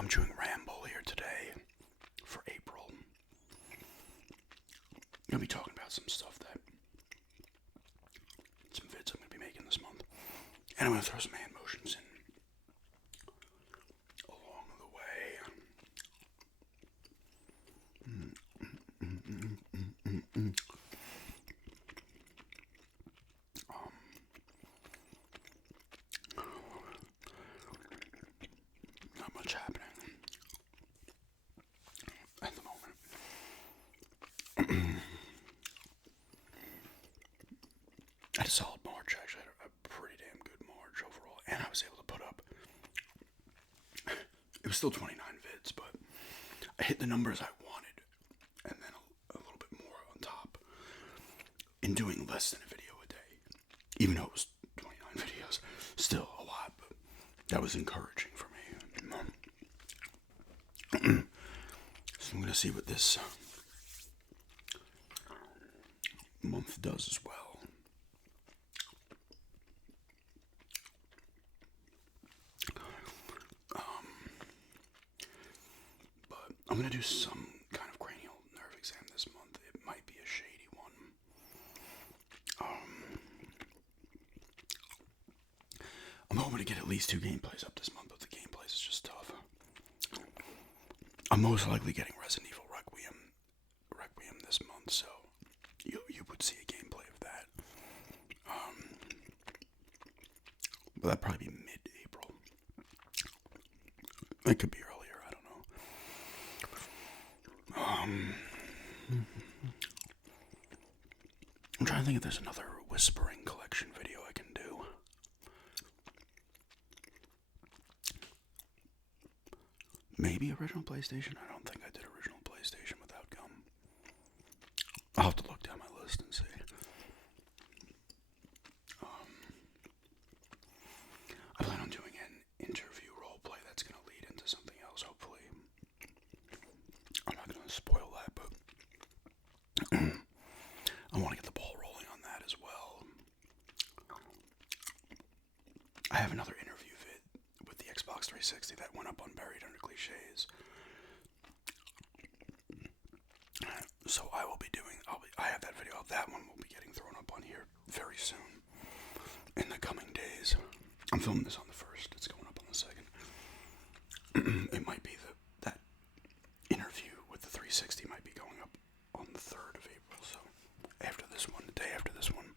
I'm chewing Ramble here today for April. I'm going to be talking about some stuff some vids I'm going to be making this month. And I'm going to throw some hand motions in along the way. Not much happening at the moment. I had a solid March, actually. I had a pretty damn good March overall. And I was able to put up, it was still 29 vids, but I hit the numbers I wanted. And then a little bit more on top. In doing less than a video a day. Even though it was 29 videos. Still a lot, but that was encouraging for me. So I'm going to see what this month does as well. But I'm going to do some kind of cranial nerve exam this month. It might be a shady one. I'm hoping to get at least 2 gameplays up this month, but the gameplays is just tough. I'm most likely getting Resident Evil Requiem this month, so you would see a gameplay of that. But that'd probably be mid-April. It could be earlier, I don't know. I'm trying to think if there's another Whispering Collection video I can do. Maybe original PlayStation? I don't think I did original PlayStation without gum. I'll have to look down my list and see. I plan on doing an interview roleplay that's going to lead into something else, hopefully. I'm not going to spoil that, but I want to get the ball rolling on that as well. I have another interview vid with the Xbox 360 that went up on Buried Under Cliches. So I will be doing, I have that video. That one will be getting thrown up on here very soon. In the coming days. I'm filming this on the 1st. It's going up on the 2nd. It might be that interview with the 360 might be going up on the 3rd of April. So after this one, the day after this one.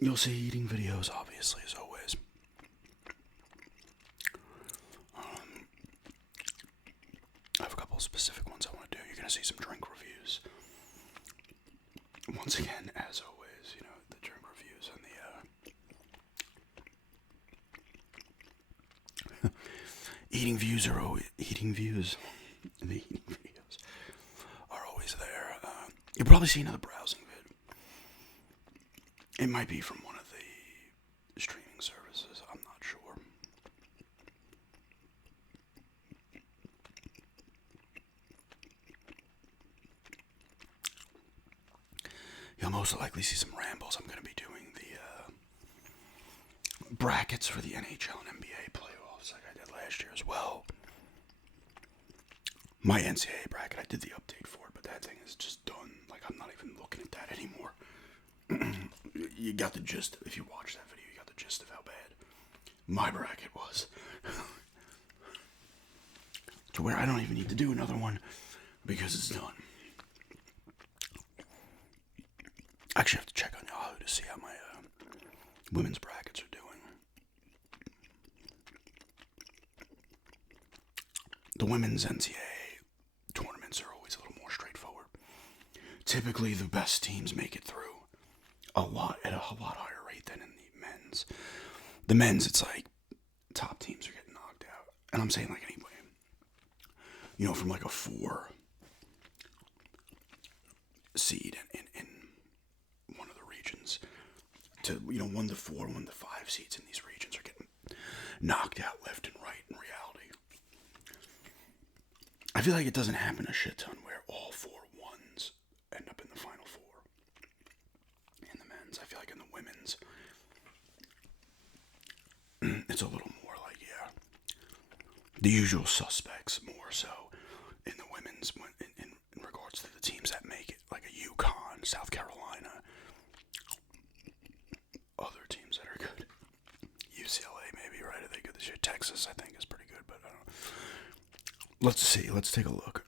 You'll see eating videos, obviously, as always. I have a couple of specific ones I want to do. You're going to see some drink reviews. Once again, as always, the drink reviews and the eating views are always the eating videos are always there. You'll probably see another browsing vid. It might be from one of the streaming services. I'm not sure. You'll most likely see some rambles. I'm going to be doing the brackets for the NHL and NBA playoffs like I did last year as well. My NCAA bracket, I did the update for it, but that thing is just done. Like, I'm not even looking at that anymore. You got the gist. If you watch that video, you got the gist of how bad my bracket was. To where I don't even need to do another one because it's done. I actually have to check on Yahoo to see how my women's brackets are doing. The women's NCAA tournaments are always a little more straightforward. Typically, the best teams make it through at a lot higher rate than in the men's. The men's, it's like top teams are getting knocked out, and I'm saying like anyway, from like a 4 seed in one of the regions to 1 to 4, 1 to 5 seeds in these regions are getting knocked out left and right in reality. I feel like it doesn't happen a shit ton where all 4 ones end up in the final 4 in the men's. I feel like in the women's it's a little more like, yeah, the usual suspects more so in the women's, in regards to the teams that make it, like a UConn, South Carolina, other teams that are good. UCLA maybe, right? Are they good this year? Texas, I think, is pretty good, but I don't know. Let's see. Let's take a look.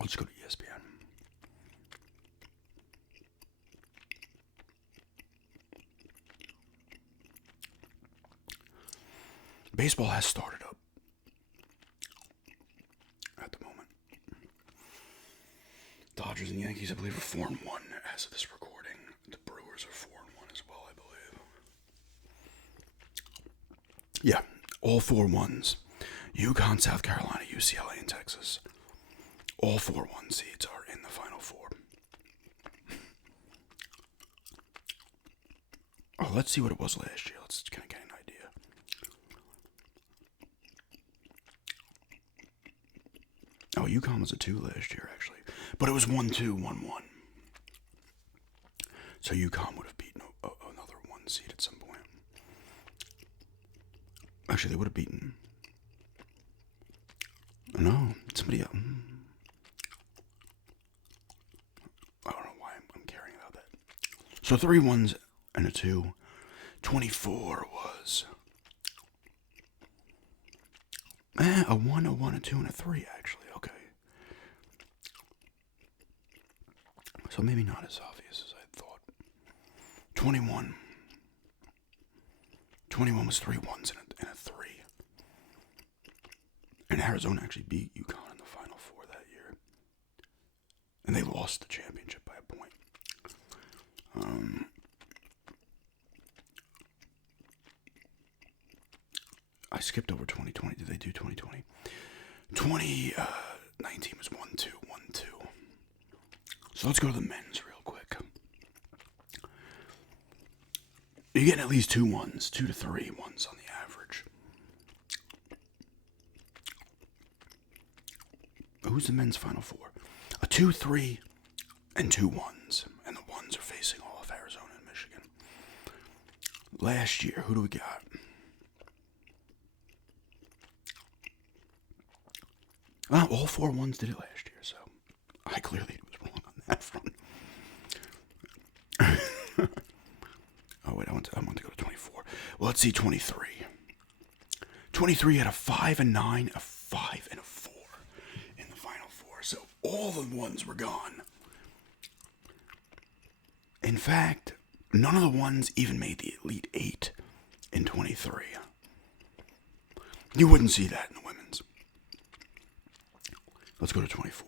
Let's go to ESPN. Baseball has started up at the moment. Dodgers and Yankees, I believe, are 4-1 as of this recording. The Brewers are 4-1 as well, I believe. Yeah, all 4-1s. UConn, South Carolina, UCLA, and Texas. All 4-1 seeds are in the Final Four. Oh, let's see what it was last year. Let's kind of get an idea. Oh, UConn was a 2 last year, actually. But it was 1-2, 1-1. So UConn would have beaten another 1 seed at some point. Actually, they would have beaten... No, somebody else. I don't know why I'm caring about that. So 3 1s and a 2. 24 was... a 1, a 1, a 2, and a 3, actually. Okay. So maybe not as obvious as I thought. 21. 21 was 3 1s and a 3. And Arizona actually beat UConn in the Final Four that year. And they lost the championship by a point. I skipped over 2020. Did they do 2020? 2019 was 1-2, 1-2. So let's go to the men's real quick. You're getting at least 2 1s, 2 to 3 1s on the average. Who's the men's Final Four? A 2, 3, and 2 1s. And the 1s are facing off Arizona and Michigan. Last year, who do we got? Well, all 4 1s did it last year, so I clearly was wrong on that front. Oh, wait, I want to go to 24. Well, let's see 23. 23 had a 5 and 9, a 5 and a 4 in the Final Four. So all the 1s were gone. In fact, none of the 1s even made the Elite 8 in 23. You wouldn't see that in the women's. Let's go to 24.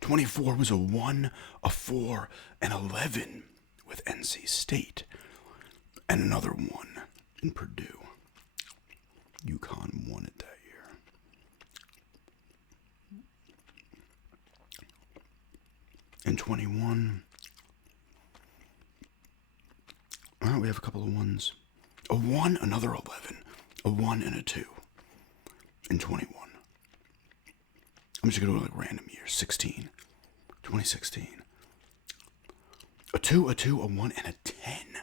24 was a 1, a 4, and 11 with NC State. And another 1 in Purdue. UConn won it that year. And 21. We have a couple of 1s. A 1, another 11. A 1 and a 2. In 21. I'm just going to go to like random years. 16. 2016. A 2, a 2, a 1, and a 10.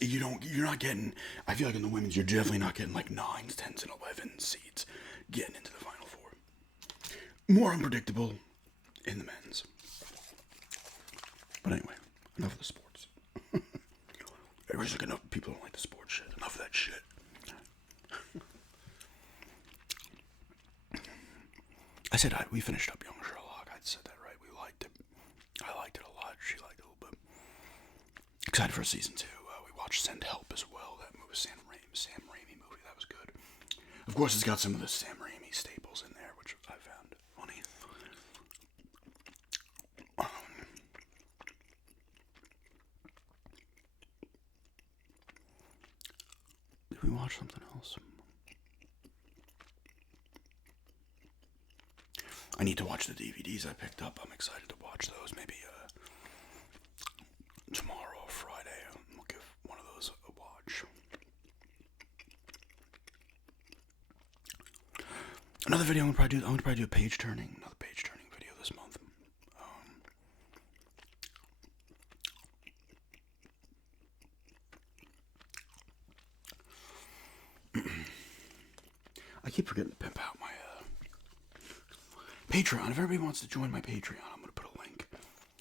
You're not getting, I feel like in the women's, you're definitely not getting like 9s, 10s, and 11 seeds getting into the Final Four. More unpredictable in the men's. But anyway, enough of the sports. Everybody's like, enough people don't like the sports shit. Enough of that shit. I said we finished up Young Sherlock. I said that right. We liked it. I liked it a lot. She liked it a little bit. Excited for season 2. We watched Send Help as well. That movie, Sam Raimi movie. That was good. Of course, it's got some of the Sam Raimi staples in there, which I found funny. Did we watch something else? I need to watch the DVDs I picked up. I'm excited to watch those. Maybe tomorrow or Friday. We'll give one of those a watch. Another video I'm gonna probably do a page turning. Another page turning video this month. keep forgetting to pimp out my Patreon. If everybody wants to join my Patreon, I'm going to put a link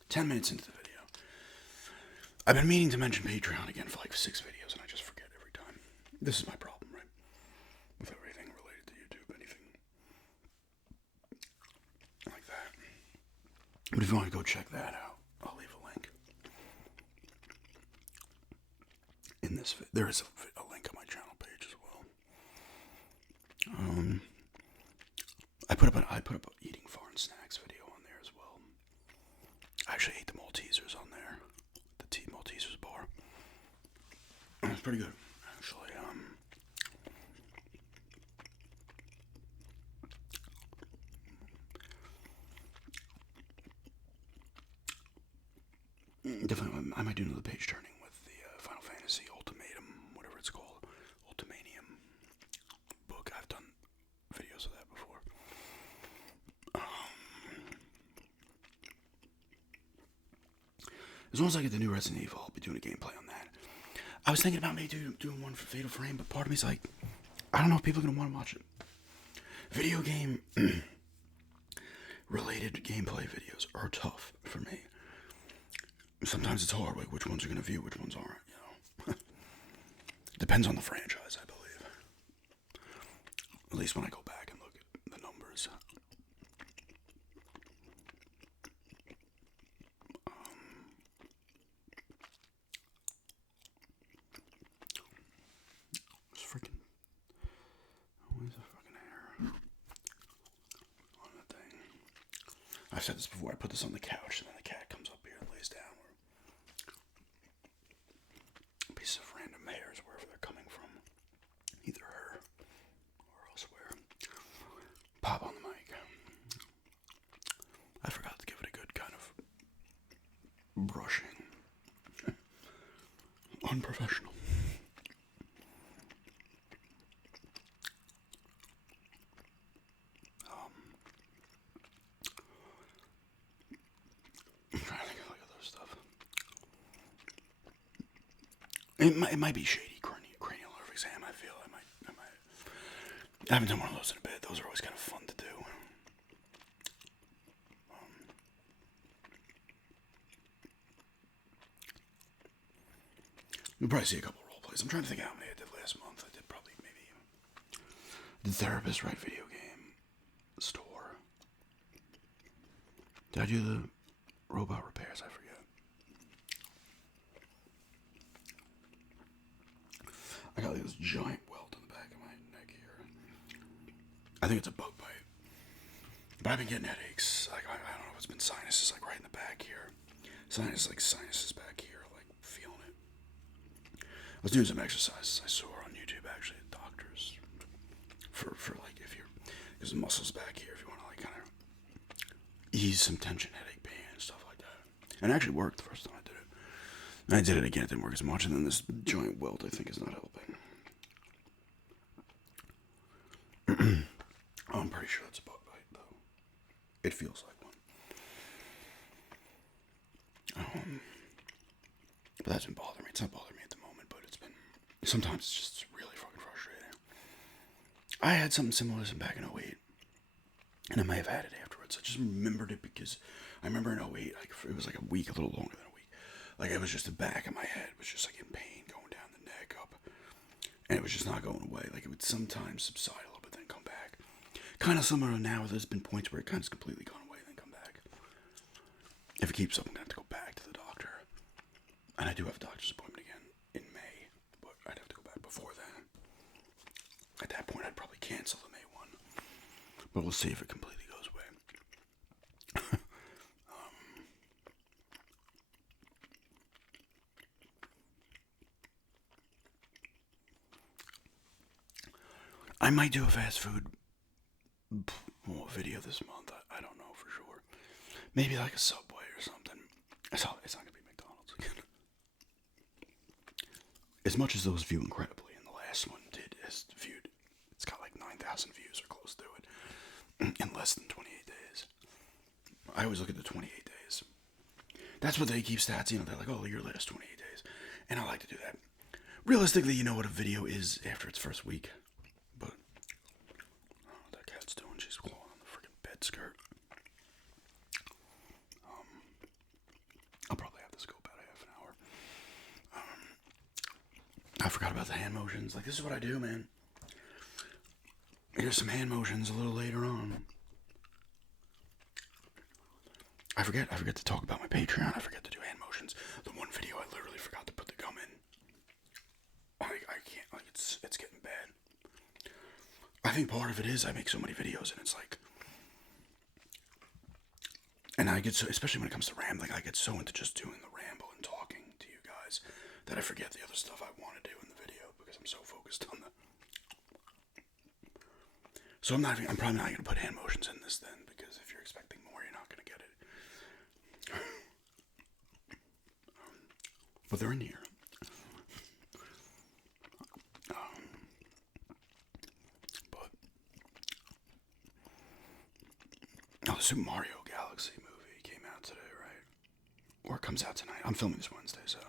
10 minutes into the video. I've been meaning to mention Patreon again for like 6 videos, and I just forget every time. This is my problem, right? With everything related to YouTube, anything like that. But if you want to go check that out, I'll leave a link. In this, there is a link on my channel page as well. I put up an eating foreign snacks video on there as well. I actually ate the Maltesers on there, the Maltesers bar. It's pretty good, actually. Definitely, I might do another page turning with the Final Fantasy Ultimatum, whatever it's called, Ultimanium book. I've done videos of that before. As long as I get the new Resident Evil, I'll be doing a gameplay on that. I was thinking about maybe doing one for Fatal Frame, but part of me's like, I don't know if people are going to want to watch it. Video game related gameplay videos are tough for me. Sometimes it's hard, like which ones are going to view, which ones aren't, you know. Depends on the franchise, I believe. At least when I go back and look at the numbers. It's freaking... Where's the fucking hair on the thing? I've said this before, I put this on the couch and then the cat comes up here and lays down. Pieces of random hairs, wherever they're coming from. Either her or elsewhere. Pop on the mic. I forgot to give it a good kind of brushing. Unprofessional. I'm trying to think of like other stuff. It might be shady cranial nerve exam. I feel I might. I haven't done one of those in a bit. Those are always kind of fun to do. You'll probably see a couple role plays. I'm trying to think how many I did last month. I did probably maybe the Therapist Right video game store. Did I do the robot repairs? I forget. I got like this giant welt on the back of my neck here. I think it's a bug bite. But I've been getting headaches. Like I don't know if it's been sinuses, like right in the back here. Sinuses back here, like feeling it. I was doing some exercises I saw on YouTube actually at doctors for like if you're because the muscles back here if you want to like kind of ease some tension, headache, pain, and stuff like that. And it actually worked the first time I did it. And I did it again, it didn't work as much, and then this giant welt I think is not helping. I'm pretty sure it's a bug bite though. It feels like one. But that's been bothering me. It's not bothering me at the moment, but it's been... Sometimes it's just really fucking frustrating. I had something similar to this back in 08. And I may have had it afterwards. I just remembered it because I remember in 08, like, it was like a week, a little longer than a week. Like, it was just the back of my head was just like in pain going down the neck up. And it was just not going away. Like, it would sometimes subside a little bit, then come back. Kind of similar to now, there's been points where it kind of completely gone away, then come back. If it keeps up, I'm going to have to go back to the doctor. And I do have a doctor's appointment again in May, but I'd have to go back before then. At that point, I'd probably cancel the May one. But we'll see if it completely goes away. I might do a fast food video this month. I don't know for sure. Maybe like a Subway or something. It's not going to be McDonald's again. As much as those view incredibly, and the last one has viewed, it's got like 9,000 views or close to it in less than 28 days. I always look at the 28 days. That's what they keep stats, you know, they're like, oh, your last 28 days. And I like to do that. Realistically, you know what a video is after its first week. But cat's doing. She's clawing on the freaking bed skirt. I'll probably have this go about half an hour. I forgot about the hand motions. Like, this is what I do, man. Here's some hand motions a little later on. I forget to talk about my Patreon. I forget to do hand motions. The one video I literally forgot to put the gum in. I can't, like, it's getting bad. I think part of it is I make so many videos and it's like, and I get so, especially when it comes to rambling, I get so into just doing the ramble and talking to you guys that I forget the other stuff I want to do in the video because I'm so focused on the. So I'm probably not going to put hand motions in this then, because if you're expecting more, you're not going to get it. But they're in here. Oh, the Super Mario Galaxy movie came out today, right? Or it comes out tonight. I'm filming this Wednesday, so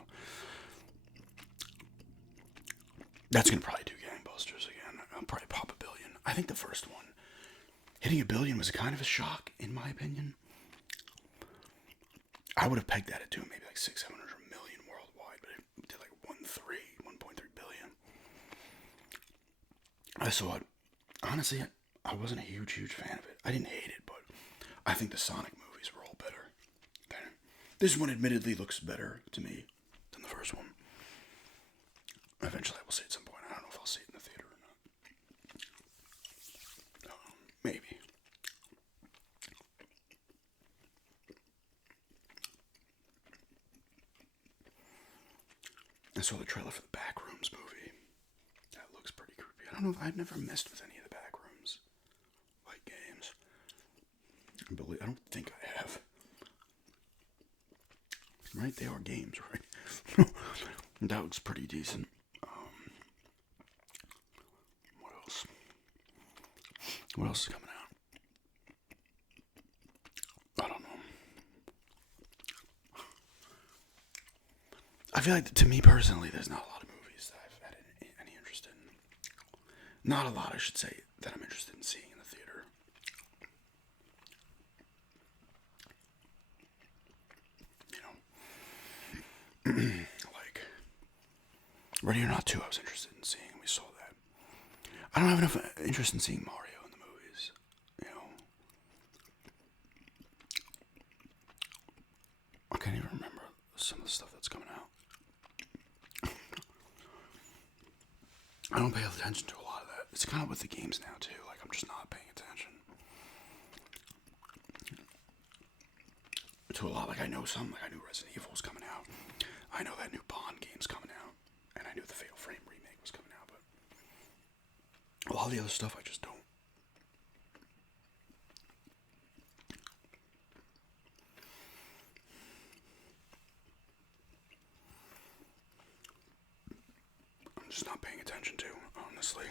that's gonna probably do gangbusters again. I'll probably pop $1 billion. I think the first one hitting $1 billion was kind of a shock, in my opinion. I would have pegged that at doing maybe like 600 or $1 million worldwide, but it did like 1.3 billion. I saw it. Honestly, I wasn't a huge fan of it. I didn't hate it, but I think the Sonic movies were all better. This one admittedly looks better to me than the first one. Eventually I will see it at some point. I don't know if I'll see it in the theater or not. Maybe. I saw the trailer for the Backrooms movie. That looks pretty creepy. I don't know if I've never messed with any of the Backrooms like games. I don't think I have. Right? They are games, right? That looks pretty decent. What else? What else is coming out? I don't know. I feel like, to me personally, there's not a lot of movies that I've had any interest in. Not a lot, I should say, that I'm interested in seeing in the theater. Like, Ready or Not 2, I was interested in seeing. We saw that. I don't have enough interest in seeing Mario in the movies. I can't even remember some of the stuff that's coming out. I don't pay attention to a lot of that. It's kind of with the games now, too. Like, I'm just not paying attention to a lot. Like, I know some. Like, I knew Resident Evil's coming out. I know that new Bond game's coming out. And I knew the Fatal Frame remake was coming out. But a lot of the other stuff, I just don't. I'm just not paying attention to, honestly.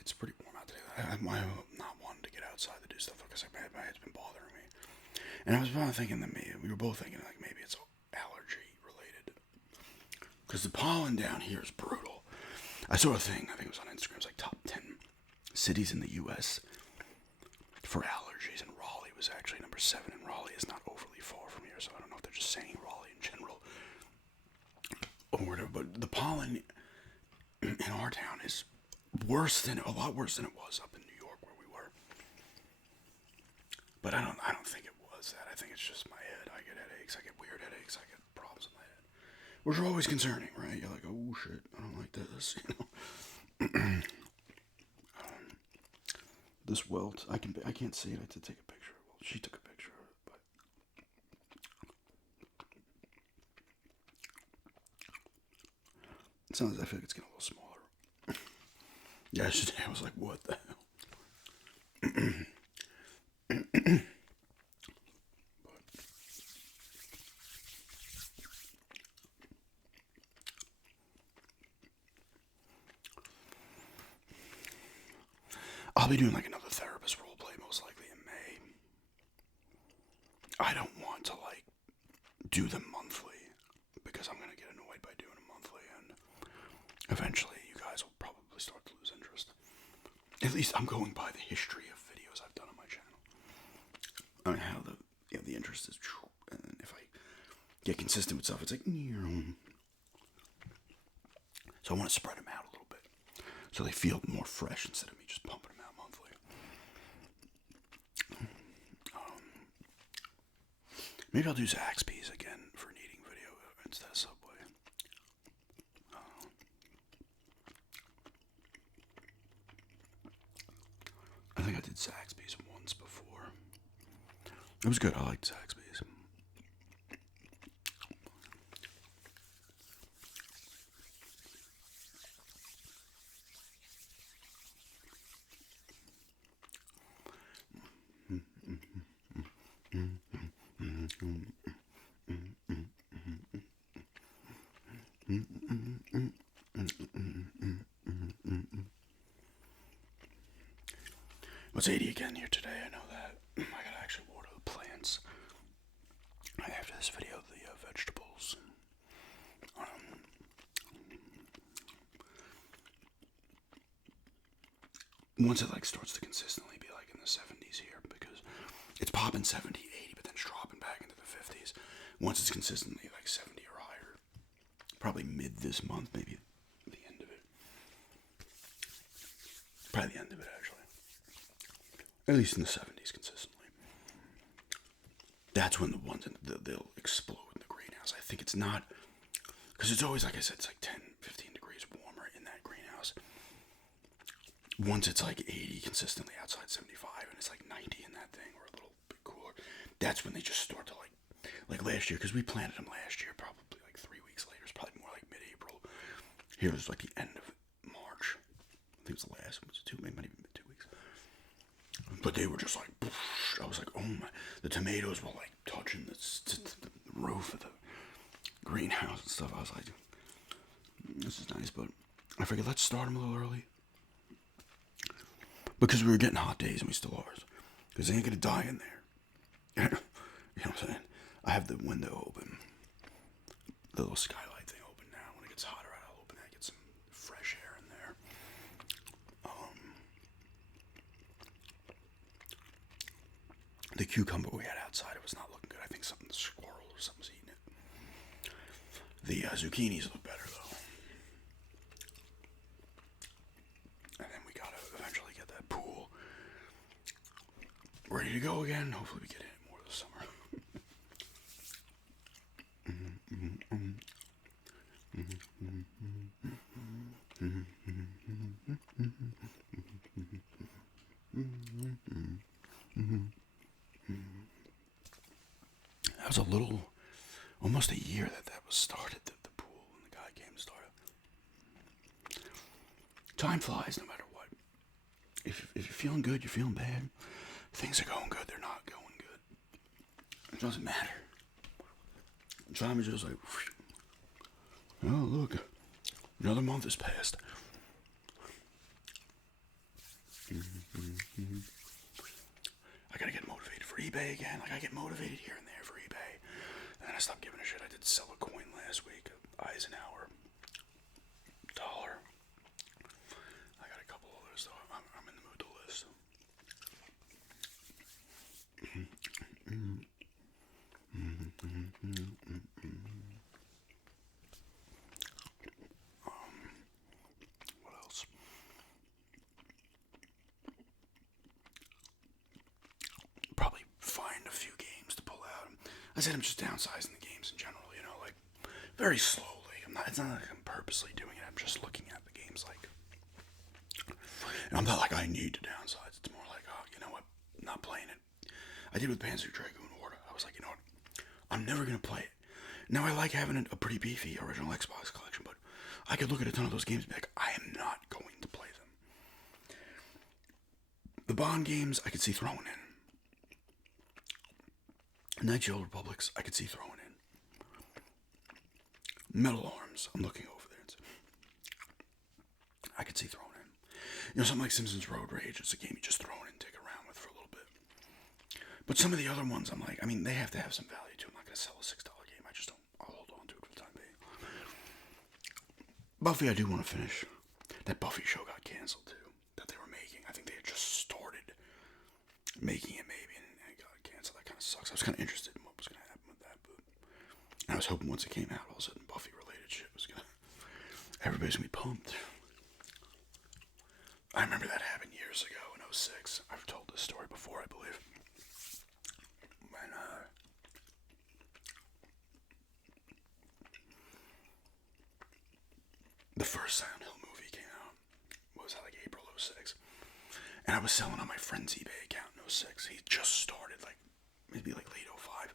It's pretty warm out today. I'm not wanting to get outside to do stuff because my head's been bothering me. And I was probably thinking that we were both thinking like maybe it's allergy related. Because the pollen down here is brutal. I saw a thing, I think it was on Instagram, it was like top 10 cities in the U.S. for allergies, and Raleigh was actually number 7, and Raleigh is not overly far from here, so I don't know if they're just saying Raleigh in general or whatever, but the pollen in our town is a lot worse than it was up in New York where we were. But I don't think it was that. I think it's just my head. I get headaches, I get weird headaches, I get problems with my head. Which are always concerning, right? You're like, oh shit, I don't like this, This welt, I can't see it. I had to take a picture. Well, she took a picture of it, but sometimes I feel like it's getting a little smaller. Yesterday I was like, what the hell? I'll be doing like another therapist roleplay most likely in May. I don't want to like do them monthly because I'm gonna get annoyed by doing them monthly, and eventually you guys will At least I'm going by the history of videos I've done on my channel. I mean, how the interest is, and if I get consistent with stuff, it's like, so I want to spread them out a little bit, so they feel more fresh instead of me just pumping them out monthly. Maybe I'll do Zaxby's again for an eating video instead of Subway. I think I did Zaxby's once before. It was good. I liked Zaxby's. It's 80 again here today, I know that. I gotta actually water the plants. After this video, the vegetables. Once it like starts to consistently be like in the 70s here, because it's popping 70, 80, but then it's dropping back into the 50s. Once it's consistently like 70 or higher, probably mid this month, maybe the end of it. Probably the end of it, actually. At least in the 70s consistently. That's when the ones they'll explode in the greenhouse. I think it's not, because it's always, like I said, it's like 10, 15 degrees warmer in that greenhouse. Once it's like 80 consistently outside 75, and it's like 90 in that thing, or a little bit cooler, that's when they just start to like last year, because we planted them last year, probably like 3 weeks later. It's probably more like mid-April. Here it was like the end of March. I think it was the last one. It was 2, maybe not even 2 weeks. But they were just like, I was like, oh my. The tomatoes were like touching the roof of the greenhouse and stuff. I was like, this is nice, but I figured let's start them a little early. Because we were getting hot days and we still are. Because they ain't gonna die in there. You know what I'm saying? I have the window open. The little skylight thing open now. When it gets hotter, I'll open that, get some fresh air in there. The cucumber we had outside, it was not looking good. I think the squirrel or something's eating it. The zucchinis look better though. And then we gotta eventually get that pool ready to go again. Hopefully we get in more this summer. That was a little, almost a year that was started, the pool, when the guy came started. Time flies no matter what. If you're feeling good, you're feeling bad. Things are going good, they're not going good. It doesn't matter. Time is just like, whew. Oh look, another month has passed. I gotta get motivated for eBay again. Like I get motivated here and there for eBay. And then I stopped giving a shit. I did sell a coin last week, Eisenhower dollar. I got a couple others though. I'm in the mood to list. What else? Probably find a few games to pull out. I said I'm just downsizing the games in general, you know, like very slowly. It's not like I'm purposely doing it. I'm just looking at the games like, and I'm not like I need to downsize. It's more like, oh, you know what? I'm not playing it. I did with Panzer Dragoon Order. I was like, you know what? I'm never gonna play it. Now I like having a pretty beefy original Xbox collection, but I could look at a ton of those games and be like, I am not going to play them. The Bond games I could see throwing in. Knights of the Old Republics I could see throwing in. Metal Arms, I'm looking over there. I could see throwing in. You know, something like Simpsons Road Rage, it's a game you just throw in and dig around with for a little bit. But some of the other ones, I'm like, I mean, they have to have some value too. I'm not going to sell a $6 game. I just don't, I'll hold on to it for the time being. Buffy, I do want to finish. That Buffy show got canceled too, that they were making. I think making it maybe, and it got canceled. That kind of sucks. I was kind of interested in what was going to happen with that, but I was hoping once it came out, all of a sudden Buffy related shit was gonna. Everybody's gonna be pumped. I remember that happened years ago in '06. I've told this story before, I believe. When the first Silent Hill movie came out, what was that, like April '06? And I was selling on my friend's eBay account in '06. He just started, like, maybe like late '05.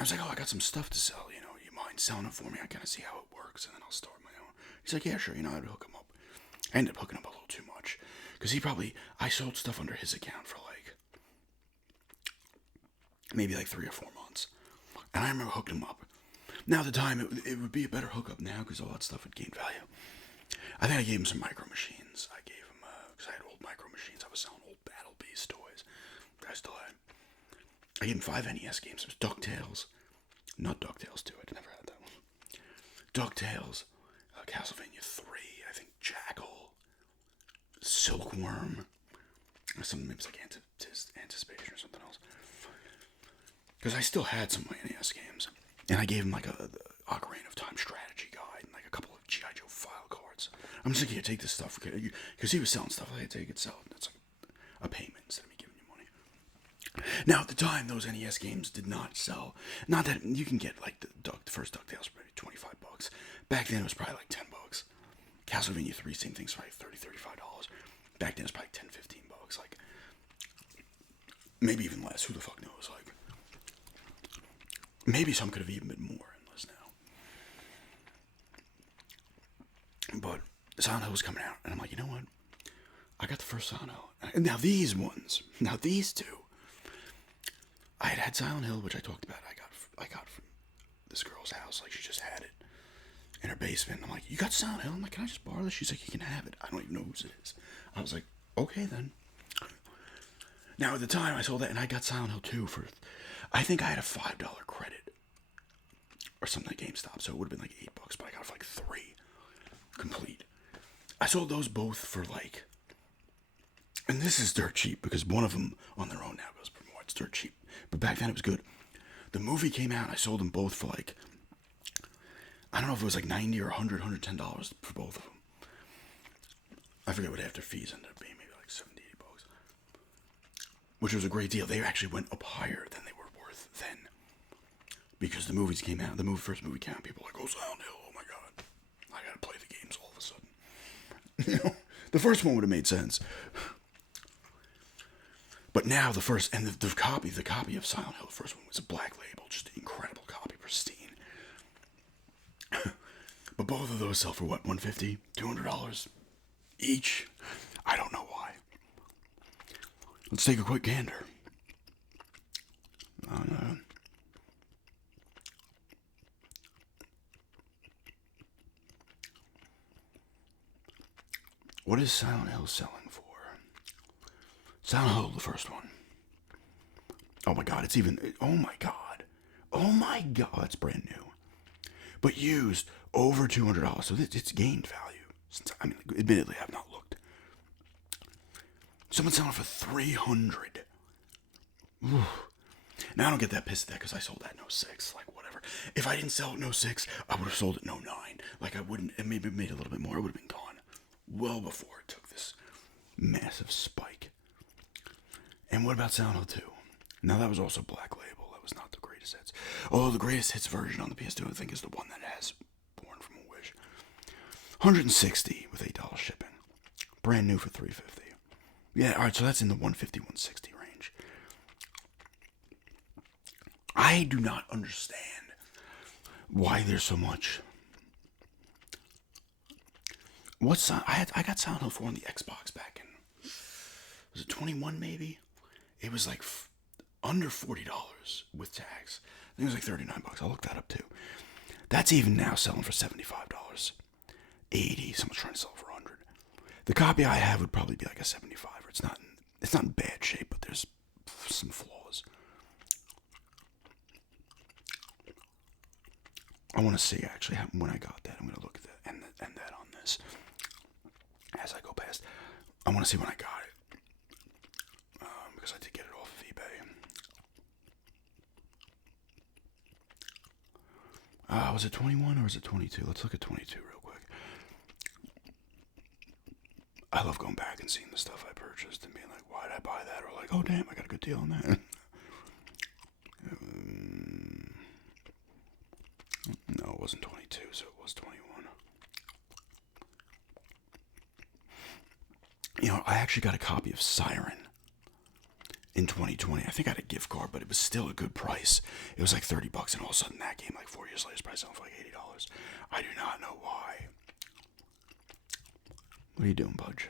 I was like, oh, I got some stuff to sell, you know, you mind selling it for me? I kind of see how it works, and then I'll start my own. He's like, yeah, sure, you know, I'd hook him up. I ended up hooking up a little too much, because I sold stuff under his account for like, maybe like 3 or 4 months. And I remember hooking him up. Now at the time, it would be a better hookup now, because all that stuff would gain value. I think I gave him some micro machines. I gave him, because I had old micro machines. I was selling old Battle Beast toys. I still had. I gave him 5 NES games. It was DuckTales. Not DuckTales 2. I never had that one. DuckTales. Castlevania 3. I think Jackal. Silkworm. Or something, maybe it's like Anticipation or something else. Because I still had some of my NES games. And I gave him like a Ocarina of Time strategy guide and like a couple of G.I. Joe file cards. I'm just like, here, take this stuff. Because he was selling stuff. I had to take it, sell it. That's like a payment instead of me giving you money. Now, at the time, those NES games did not sell. Not that you can get like the first DuckTales for maybe $25. Back then, it was probably like $10. Castlevania 3, same thing's probably $30, $35. Back then, it was probably $10, $15. Like, maybe even less. Who the fuck knows? Like, maybe some could have even been more and less now. But Silent Hill was coming out, and I'm like, you know what? I got the first Silent Hill. And now these two. I had Silent Hill, which I talked about. I got from this girl's house. Like, she just had it in her basement. I'm like, you got Silent Hill? I'm like, can I just borrow this? She's like, you can have it. I don't even know whose it is. I was like, okay then. Now at the time I sold that, and I got Silent Hill 2 for, I think I had a $5 credit or something at GameStop, so it would have been like $8, but I got it for like 3 complete. I sold those both for like, and this is dirt cheap because one of them on their own now goes for more. It's dirt cheap, but back then it was good. The movie came out, I sold them both for like, I don't know if it was like $90 or $100, $110 for both of them. I forget what after fees ended up being, maybe like $70, $80. Which was a great deal. They actually went up higher than they were worth then. Because the movies came out, first movie came out, people were like, oh, Silent Hill, oh my god. I gotta play the games all of a sudden. You know, the first one would have made sense. But now the first, and the copy of Silent Hill, the first one was a black label, just an incredible copy, pristine. But both of those sell for what, $150, $200 each? I don't know why. Let's take a quick gander. What is Silent Hill selling for? Silent Hill, the first one. Oh my god, oh my god, that's brand new. But used over $200, so it's gained value. Since, I mean, admittedly, I've not looked. Someone's selling it for $300. Ooh. Now I don't get that pissed at that because I sold that in '06, like whatever. If I didn't sell it in '06, I would have sold it in '09. Like I wouldn't, and maybe made a little bit more, I would have been gone well before it took this massive spike. And what about Silent Hill 2? Now that was also Black Label. That was not the greatest hits. Although the greatest hits version on the PS2, I think, is the one that has Born from a Wish. $160 with $8 shipping. Brand new for $350. Yeah, alright, so that's in the $150, $160 range. I do not understand why there's so much. I got Silent Hill 4 on the Xbox back in, was it 21 maybe? It was like under $40 with tax. I think it was like $39. I'll look that up too. That's even now selling for $75. $80. Someone's trying to sell it for $100. The copy I have would probably be like a $75. It's not in bad shape, but there's some flaws. I want to see actually when I got that. I'm going to look at that and that on this as I go past. I want to see when I got it because I Was it 21 or was it 22? Let's look at 22 real quick. I love going back and seeing the stuff I purchased and being like, why did I buy that? Or like, oh damn, I got a good deal on that. No, it wasn't 22, so it was 21. You know, I actually got a copy of Siren in 2020. I think I had a gift card, but it was still a good price. It was like $30, and all of a sudden that game, like 4 years later, is probably selling for like $80. I do not know why. What are you doing, Budge?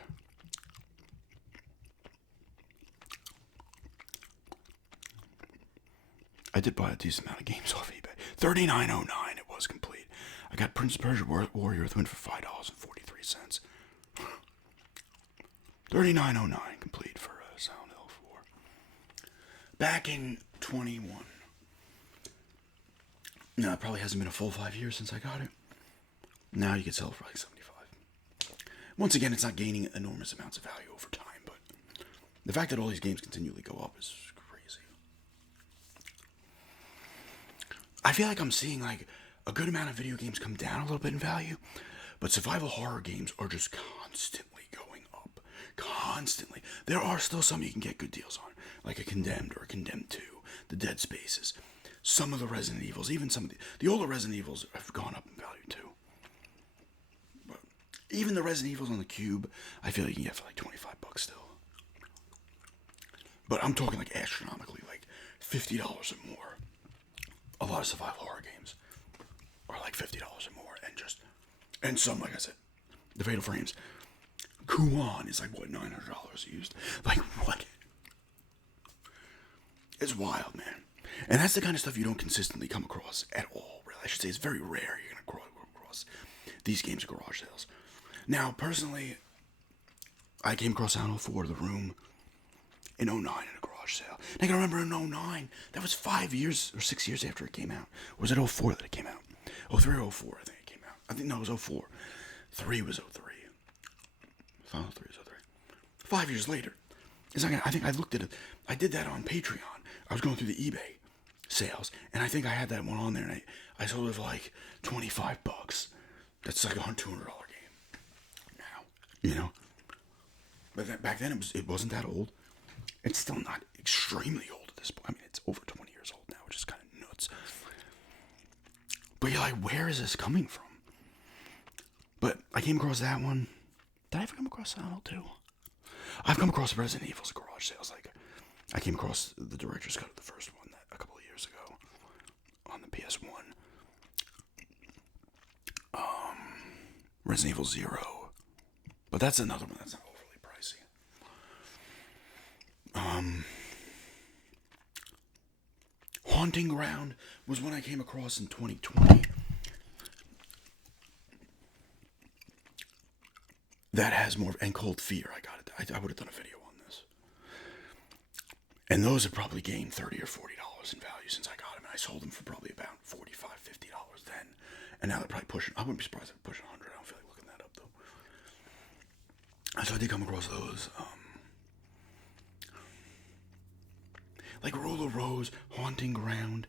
I did buy a decent amount of games off eBay. $39.09. It was complete. I got Prince of Persia Warrior Within for $5.43. $39.09 complete for Silent Hill 4. Back in 21. No, it probably hasn't been a full 5 years since I got it. Now you can sell it for like 75. Once again, it's not gaining enormous amounts of value over time, but the fact that all these games continually go up is crazy. I feel like I'm seeing like a good amount of video games come down a little bit in value, but survival horror games are just constantly going up. Constantly. There are still some you can get good deals on, like a Condemned or a Condemned 2, the Dead Spaces. Some of the Resident Evils, even some of the older Resident Evils have gone up in value too. But even the Resident Evils on the Cube, I feel like you can get for like $25 still. But I'm talking like astronomically, like $50 or more. A lot of survival horror games are like $50 or more, and some, like I said, the Fatal Frames. Kuan is like what, $900 used. Like what? It's wild, man. And that's the kind of stuff you don't consistently come across at all, really. I should say it's very rare you're going to come across these games at garage sales. Now, personally, I came across Silent Hill 4, The Room, in 09 in a garage sale. And I can remember in 09, that was 5 years or 6 years after it came out. Or was it 04 that it came out? 03 or 04, I think it came out. I think, no, it was 04. 3 was 03. Final 3 was 03. 5 years later. I think I looked at it. I did that on Patreon. I was going through the eBay sales, and I think I had that one on there, and I sold it for like $25. That's like a $200 game now, you know. But back then it wasn't that old. It's still not extremely old at this point. I mean, it's over 20 years old now, which is kind of nuts. But you're like, where is this coming from? But I came across that one. Did I ever come across Silent Hill 2? I've come across Resident Evil's garage sales. Like, I came across the director's cut of the first one a couple of years ago on the PS1. Resident Evil 0. But that's another one that's not overly pricey. Haunting Ground was one I came across in 2020. That has more, and Cold Fear, I got it. I would have done a video on this. And those have probably gained $30 or $40 in value since I got them. And I sold them for probably about $45, $50 then. And now they're probably pushing, I wouldn't be surprised if they're pushing 100. I don't feel like looking that up though. So I did come across those. Like Rule of Rose, Haunting Ground.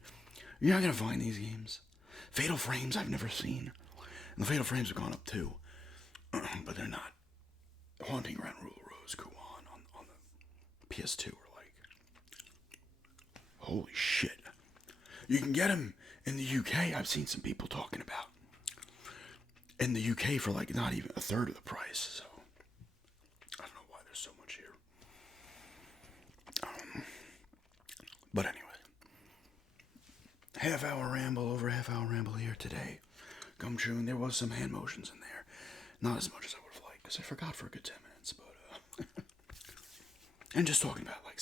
You're not going to find these games. Fatal Frames I've never seen. And the Fatal Frames have gone up too. But they're not. Haunting Ground, Rule of Rose, Kuan on the PS2 are like, holy shit. You can get them in the UK. I've seen some people talking about in the UK for like not even a third of the price. So I don't know why there's so much here. But anyway, half-hour ramble over half-hour ramble here today. Gum chewing. There was some hand motions in there. Not as much as I would have liked, because I forgot for a good 10 minutes, but, and just talking about, like,